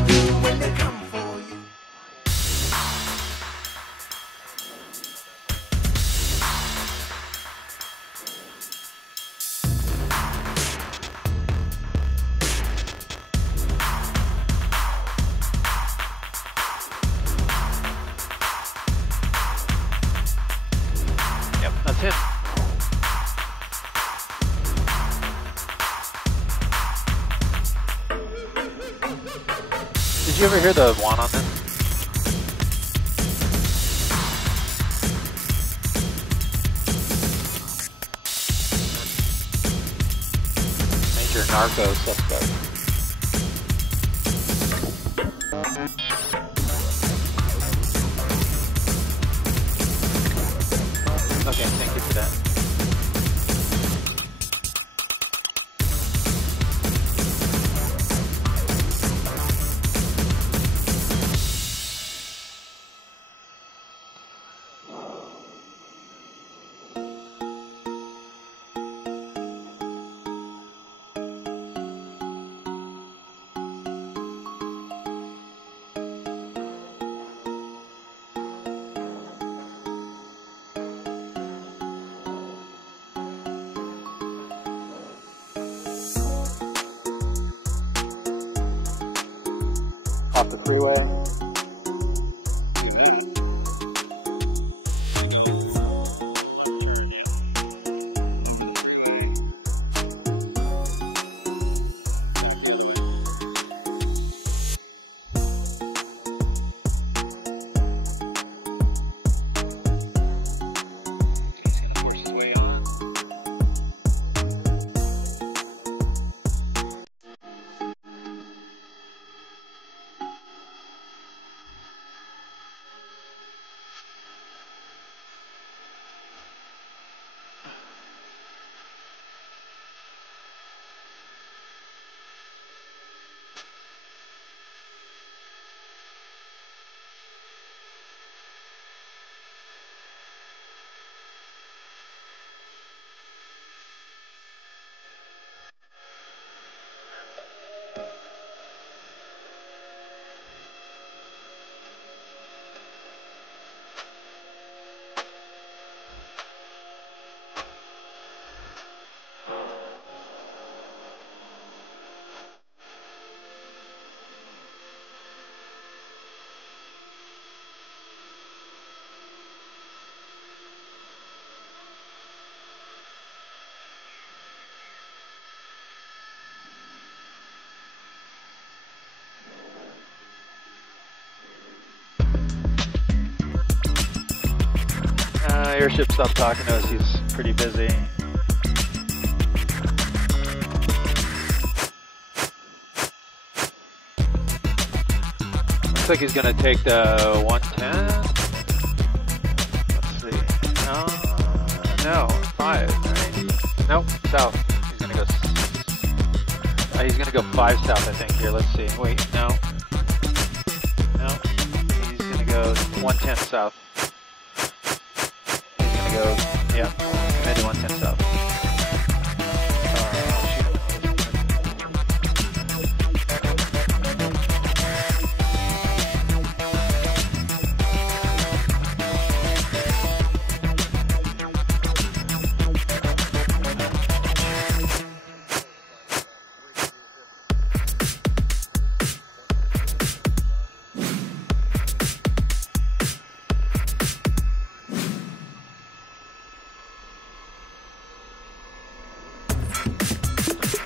gonna do when they come for you? Yep, that's it. Did you ever hear the one on this? Major narco suspect. Okay, thank you for that. Off the freeway. Airship stopped talking to us, he's pretty busy. Looks like he's gonna take the 110. Let's see. No, 5, right? Nope, south. He's gonna go 5 south, I think. Here, let's see. Wait, no. He's gonna go 110 south. Go, yeah, maybe 110 south.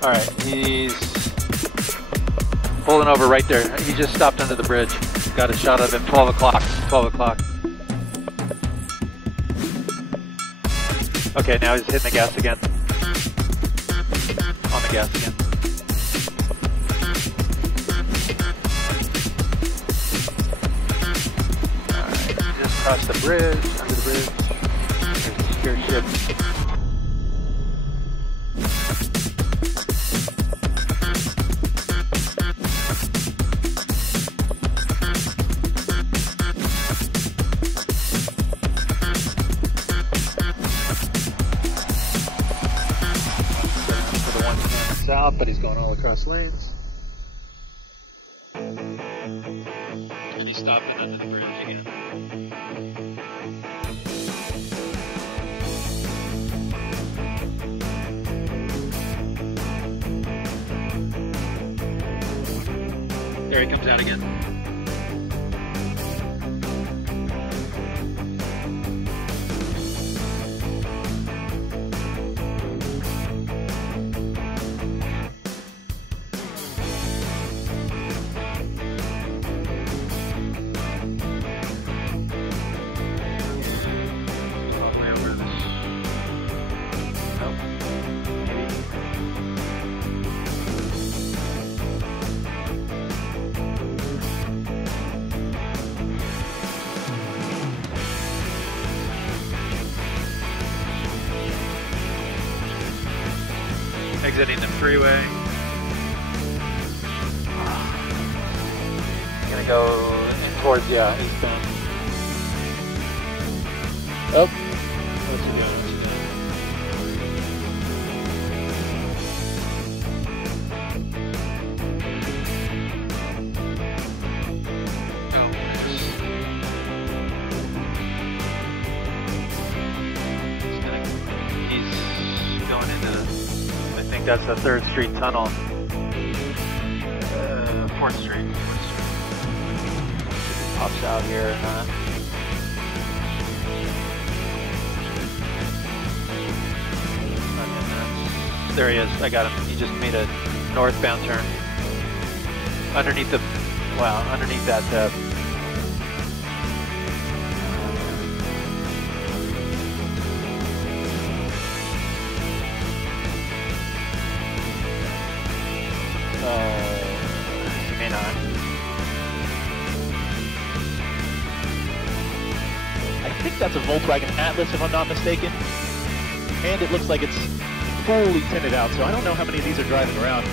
Alright, he's pulling over right there. He just stopped under the bridge. Got a shot of him, 12 o'clock. 12 o'clock. Okay, now he's hitting the gas again. On the gas again. Alright, just crossed the bridge, under the bridge. There's the secure ship. South, but he's going all across lanes. stopping under the bridge again. There he comes out again. Exiting the freeway. Gonna go in towards, eastbound. Oh. What's he doing? He's going into, I think that's the 3rd Street tunnel. 4th Street. Pops out here or not. There he is. I got him. He just made a northbound turn. Underneath the, underneath that he may not. I think that's a Volkswagen Atlas, if I'm not mistaken. And it looks like it's fully tinted out, so I don't know how many of these are driving around.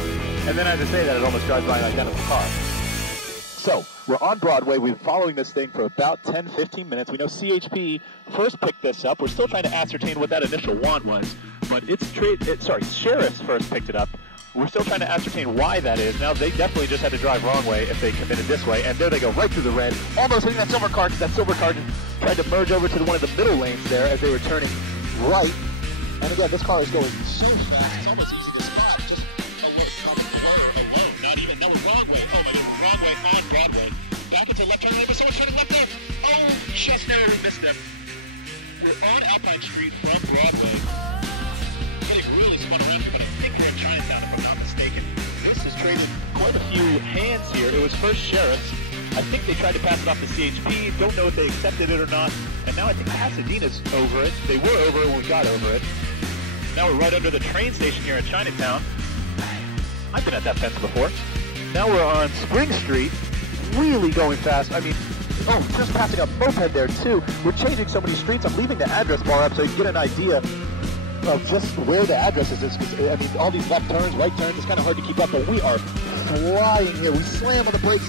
And then as I say that, it almost drives by an identical car. So, we're on Broadway. We've been following this thing for about 10-15 minutes. We know CHP first picked this up. We're still trying to ascertain what that initial want was, but sheriffs first picked it up. We're still trying to ascertain why that is. Now, they definitely just had to drive wrong way if they committed this way, and there they go, right through the red, almost hitting that silver car, because that silver car tried to merge over to one of the middle lanes there as they were turning right. And again, this car is going so fast, it's almost easy to spot. Just alone, not even. That was wrong way. Oh my God, wrong way on Broadway. Back into left turn lane, but someone's turning left there. Oh, just narrowly missed them. We're on Alpine Street from Broadway. Getting really spun around, but I think we're in Chinatown, if I'm not mistaken. This has traded quite a few hands here. It was first sheriffs. I think they tried to pass it off to CHP. Don't know if they accepted it or not. And now I think Pasadena's over it. They were over it when we got over it. Now we're right under the train station here in Chinatown. I've been at that fence before. Now we're on Spring Street, really going fast. I mean, just passing a moped there too. We're changing so many streets. I'm leaving the address bar up so you can get an idea of just where the address is. Because, I mean, all these left turns, right turns, it's kind of hard to keep up, but we are flying here. We slam on the brakes.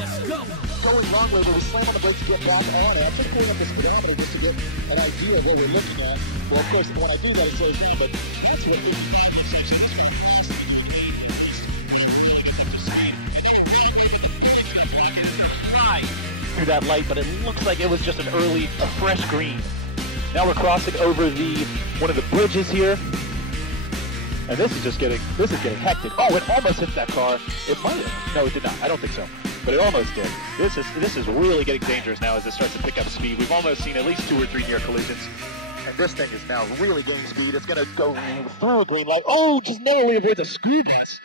Going wrong way, but we slam on the brakes to get back on it. I'm pulling up the speedometer just to get an idea of what we're looking at. Well, of course, when I do that, it says E, but that's what it through that light, but it looks like it was just a fresh green. Now we're crossing over one of the bridges here. And this is getting hectic. Oh, it almost hit that car. It might have. No, it did not. I don't think so. But it almost did. This is really getting dangerous now as it starts to pick up speed. We've almost seen at least 2 or 3 near collisions. And this thing is now really gaining speed. It's going to go through a green light. Oh, just narrowly avoids a school bus.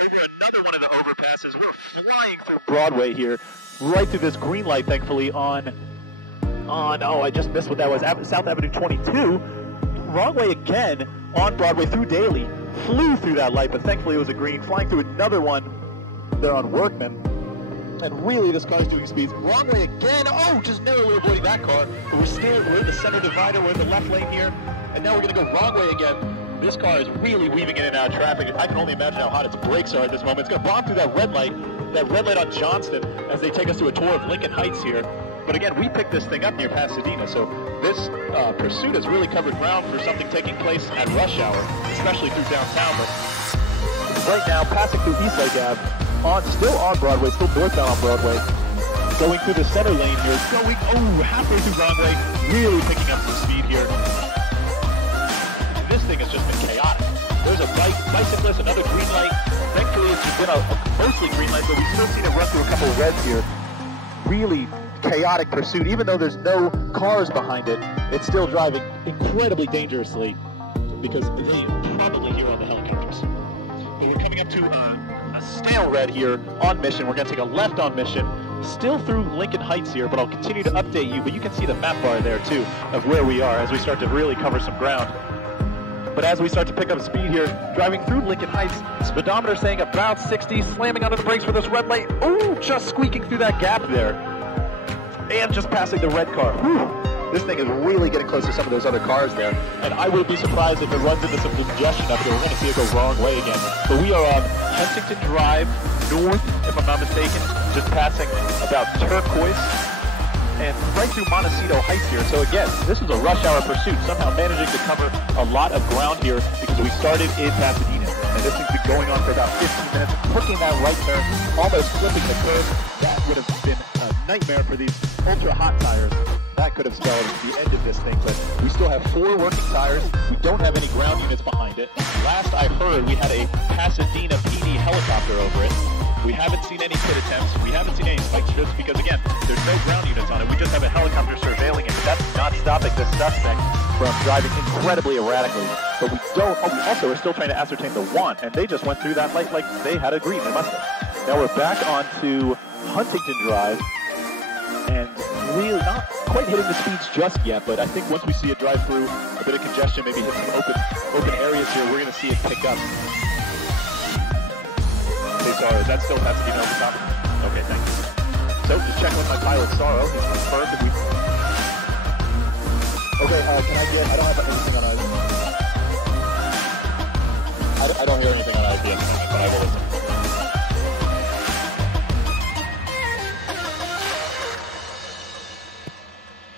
Over another one of the overpasses. We're flying through Broadway here. Right through this green light, thankfully, on I just missed what that was. South Avenue 22. Wrong way again on Broadway through Daly. Flew through that light, but thankfully it was a green. Flying through another one there on Workman. And really, this car's doing speeds. Wrong way again. Oh, just narrowly avoiding that car. But we're in the center divider. We're in the left lane here. And now we're going to go wrong way again. This car is really weaving in and out of traffic. I can only imagine how hot its brakes are at this moment. It's going to bomb through that red light on Johnston as they take us to a tour of Lincoln Heights here. But again, we picked this thing up near Pasadena, so this pursuit has really covered ground for something taking place at rush hour, especially through downtown. But right now, passing through East Lake Ave, still on Broadway, still northbound on Broadway, going through the center lane here, going, halfway through wrong way, really picking up some speed here. This thing has just been chaotic. There's a bicyclist, another green light. Thankfully, it's just been a mostly green light, but we've still seen it run through a couple of reds here. Really chaotic pursuit. Even though there's no cars behind it, it's still driving incredibly dangerously because they probably hear all the helicopters. But we're coming up to a stale red here on Mission. We're going to take a left on Mission, still through Lincoln Heights here, but I'll continue to update you. But you can see the map bar there, too, of where we are as we start to really cover some ground. But as we start to pick up speed here, driving through Lincoln Heights, speedometer saying about 60, slamming onto the brakes for this red light. Oh, just squeaking through that gap there. And just passing the red car. Whew. This thing is really getting close to some of those other cars there. And I would be surprised if it runs into some congestion up here. We're going to see it go wrong way again. But we are on Huntington Drive North, if I'm not mistaken, just passing about Turquoise. And right through Montecito Heights here. So again, this is a rush hour pursuit, somehow managing to cover a lot of ground here because we started in Pasadena. And this thing's been going on for about 15 minutes, hooking that right turn, almost flipping the curve. That would have been a nightmare for these ultra hot tires. That could have spelled the end of this thing, but we still have 4 working tires. We don't have any ground units behind it. Last I heard, we had a Pasadena PD helicopter over it. We haven't seen any pit attempts. We haven't seen any spike strips because, again, there's no ground units on it. We just have a helicopter surveilling it. That's not stopping this suspect from driving incredibly erratically. But we don't. Oh, we also are still trying to ascertain the want, and they just went through that light like they had agreed. They must have. Now we're back onto Huntington Drive, and really not quite hitting the speeds just yet. But I think once we see it drive through a bit of congestion, maybe hit some open areas here, we're going to see it pick up. Sorry, is that still Pasadena over top? Okay, thank you. So, just check with my pilot, Sorrow. He's confirmed that we... Okay, can I get... I don't have anything on IBM. I don't hear anything on IBM, but I will listen.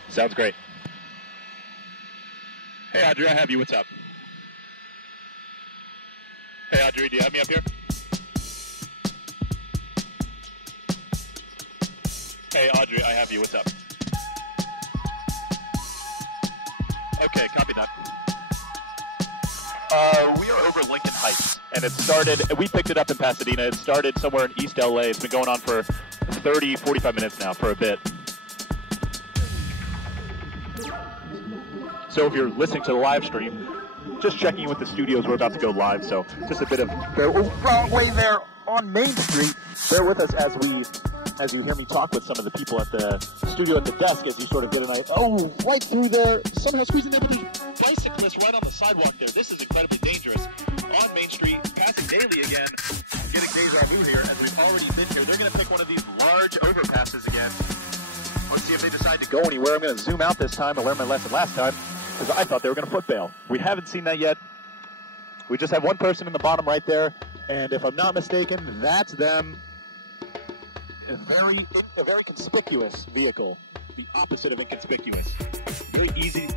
Sounds great. Hey, Audrey, I have you. What's up? Hey, Audrey, do you have me up here? Hey, Audrey, I have you. What's up? Okay, copy that. We are over Lincoln Heights, and it started, we picked it up in Pasadena. It started somewhere in East LA. It's been going on for 30, 45 minutes now, for a bit. So if you're listening to the live stream, just checking in with the studios, we're about to go live, so just a bit of, wrong way there on Main Street. Bear with us as you hear me talk with some of the people at the studio at the desk as you sort of get an idea. Oh, right through there, somehow squeezing there with these bicyclists right on the sidewalk there. This is incredibly dangerous. On Main Street, passing daily again, getting deja vu here as we've already been here. They're going to pick one of these large overpasses again. Let's see if they decide to go anywhere. I'm going to zoom out this time. I learned my lesson last time because I thought they were going to foot bail. We haven't seen that yet. We just have one person in the bottom right there, and if I'm not mistaken, that's them. A very conspicuous vehicle, the opposite of inconspicuous. Really easy.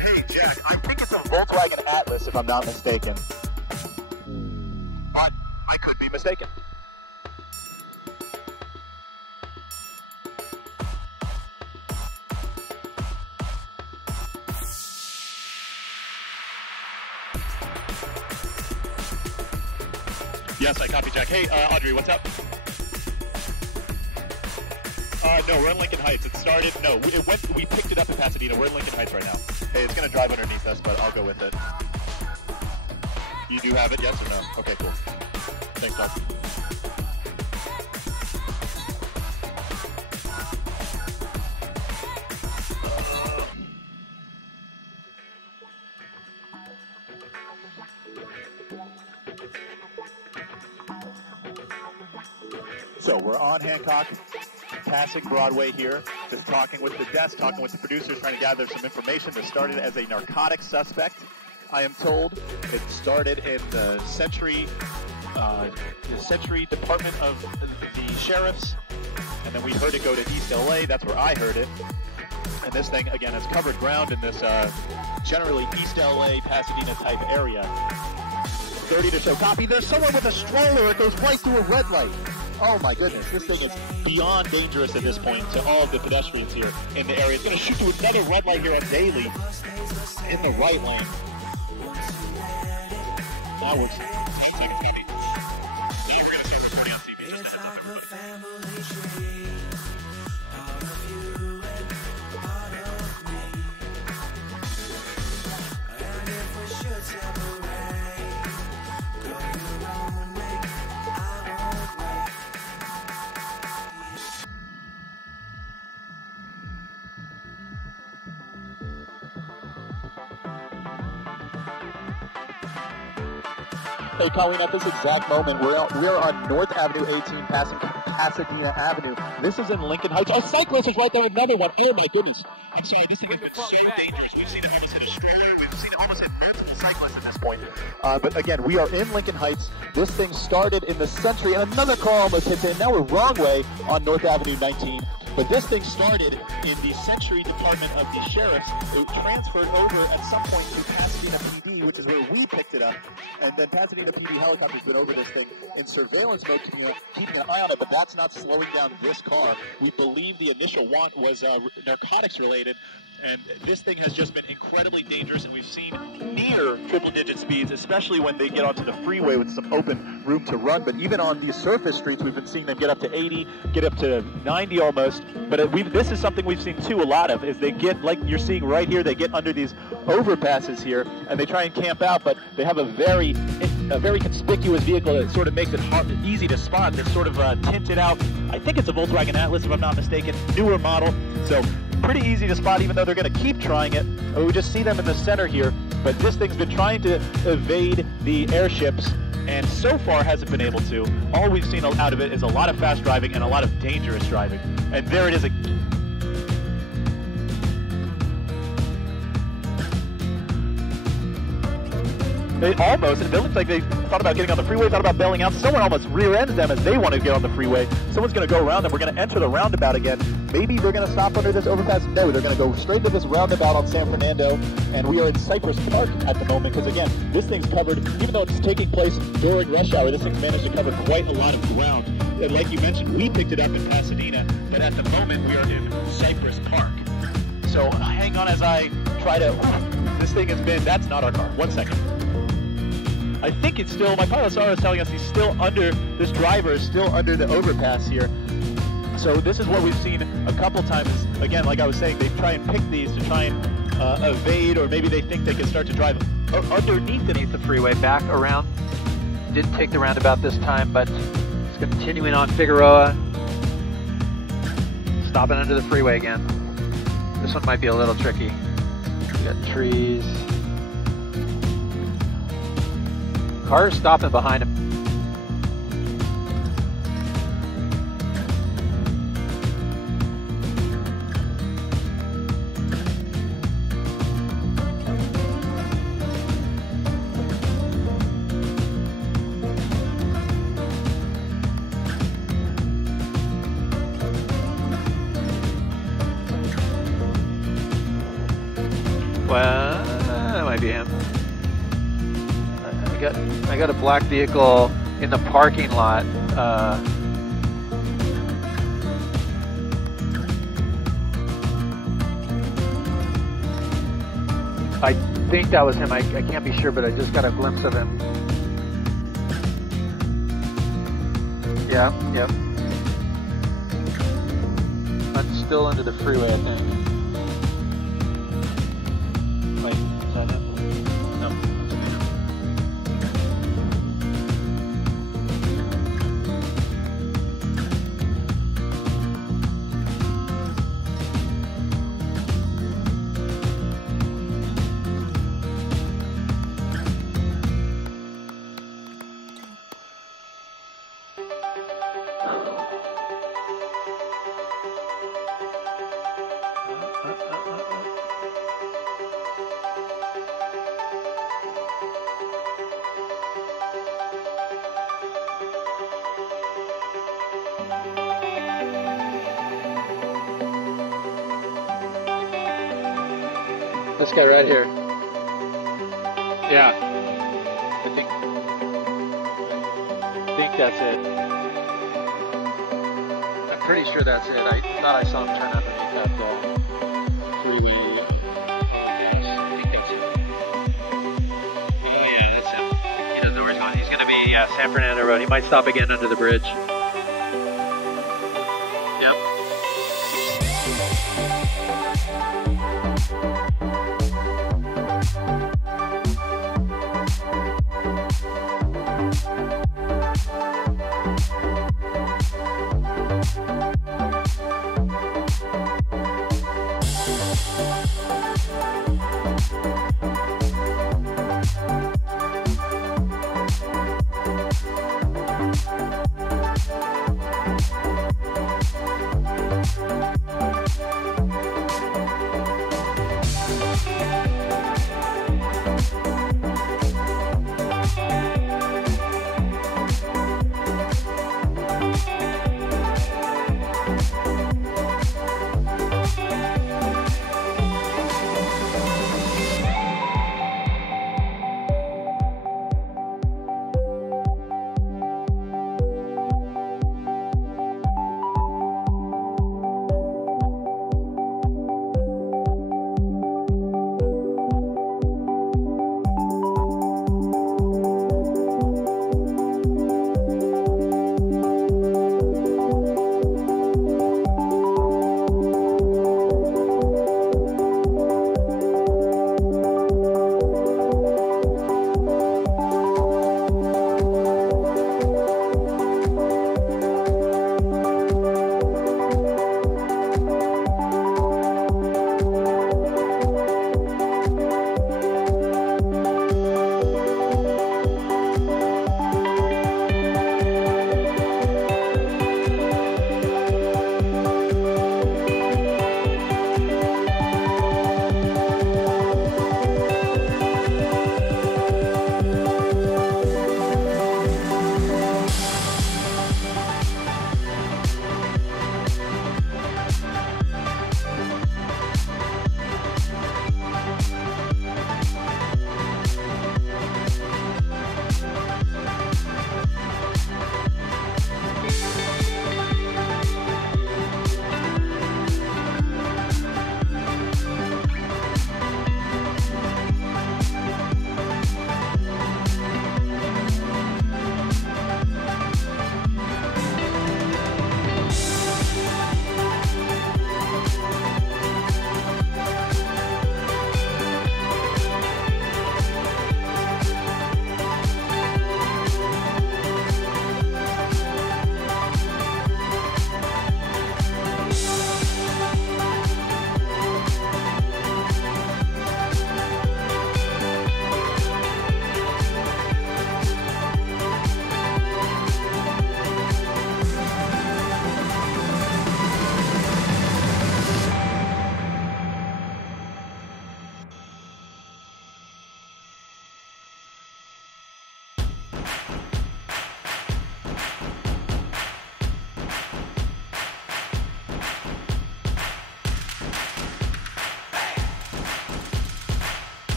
Hey, Jack, I think it's a Volkswagen Atlas, if I'm not mistaken. I could be mistaken. Yes, I copy, Jack. Hey, Audrey, what's up? No, we're in Lincoln Heights. It started, no, we picked it up in Pasadena. We're in Lincoln Heights right now. Hey, it's going to drive underneath us, but I'll go with it. You do have it, yes or no? Okay, cool. Thanks, Doug. So we're on Hancock, passing Broadway here, just talking with the desk, talking with the producers, trying to gather some information. This started as a narcotics suspect, I am told. It started in the Century Department of the Sheriffs, and then we heard it go to East LA. That's where I heard it. And this thing, again, has covered ground in this generally East LA, Pasadena type area. 30 to show copy. There's someone with a stroller. It goes right through a red light. Oh my goodness, this thing is beyond dangerous at this point to all of the pedestrians here in the area. It's going to shoot to another red light here at Daly in the right lane. That works. It's like a family tree, part of you and part of me. And if we should separate, go your own way, I won't wait. Hey, Colleen, at this exact moment, we're on North Avenue 18, passing Pasadena Avenue. This is in Lincoln Heights. Oh, cyclist is right there, another one. Oh, my goodness. I'm sorry, this thing has been so dangerous. We've seen it almost hit a stroller. We've seen it almost hit multiple cyclists at this point. But again, we are in Lincoln Heights. This thing started in the Century, and another car almost hits it. Now we're wrong way on North Avenue 19. But this thing started in the Century Department of the Sheriffs. It transferred over at some point to Pasadena PD, which is where we picked it up. And then Pasadena PD helicopter's been over this thing in surveillance mode, keeping an eye on it, but that's not slowing down this car. We believe the initial want was narcotics related, and this thing has just been incredibly dangerous, and we've seen near triple-digit speeds, especially when they get onto the freeway with some open room to run. But even on these surface streets, we've been seeing them get up to 80, get up to 90 almost. But this is something we've seen too a lot of, is they get, like you're seeing right here, they get under these overpasses here, and they try and camp out, but they have a very conspicuous vehicle that sort of makes it easy to spot. That's sort of tinted out. I think it's a Volkswagen Atlas, if I'm not mistaken, newer model. So pretty easy to spot, even though they're going to keep trying it. We just see them in the center here, but this thing's been trying to evade the airships, and so far hasn't been able to. All we've seen out of it is a lot of fast driving and a lot of dangerous driving. And there it is again. It looks like they thought about getting on the freeway, thought about bailing out. Someone almost rear-ends them as they want to get on the freeway. Someone's going to go around them. We're going to enter the roundabout again. Maybe they're going to stop under this overpass. No, they're going to go straight to this roundabout on San Fernando. And we are in Cypress Park at the moment because, again, this thing's covered, even though it's taking place during rush hour, this thing's managed to cover quite a lot of ground. And like you mentioned, we picked it up in Pasadena, but at the moment we are in Cypress Park. So hang on as I try to... This thing has been... That's not our car. 1 second. I think it's still, my pilot is telling us he's still under, this driver is still under the overpass here. So this is what we've seen a couple times. Again, like I was saying, they try and pick these to try and evade, or maybe they think they can start to drive underneath the freeway, back around. Didn't take the roundabout this time, but it's continuing on Figueroa. Stopping under the freeway again. This one might be a little tricky. We got trees. Cars stopping behind him. Well, that might be him. I got a black vehicle in the parking lot. I think that was him. I can't be sure, but I just got a glimpse of him. Yeah, yep. I'm still under the freeway, I think. Wait, is that him? No. This guy right here. Yeah. I think that's it. Pretty sure that's it. I thought I saw him turn underneath that Yeah, that's him. He doesn't know where he's going. He's going to be San Fernando Road. He might stop again under the bridge. Yep.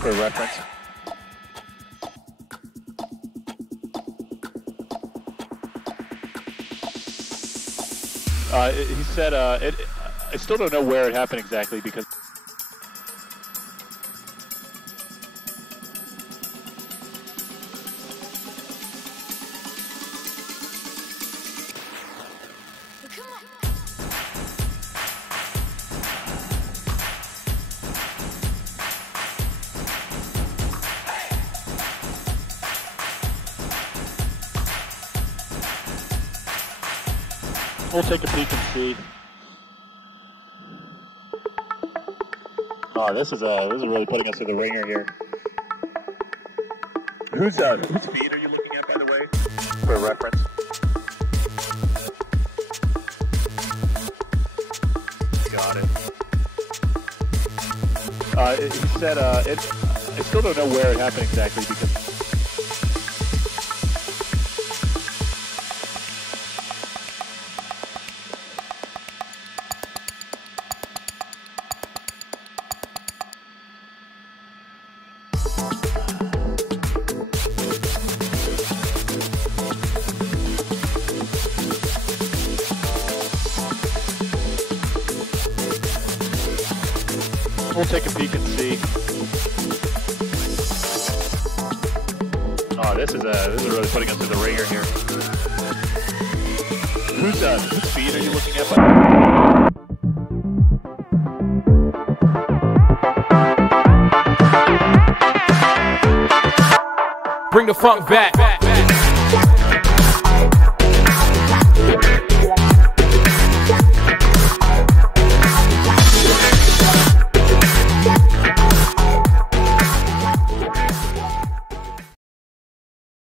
For reference. He said, I still don't know where it happened exactly because we'll take a peek and see. Oh, this is really putting us through the ringer here. Whose feed are you looking at, by the way? For reference. God. He said I still don't know where it happened exactly because. We'll take a peek and see. Oh, this is really putting us in the ringer here. Whose speed are you looking at? Bring the funk back.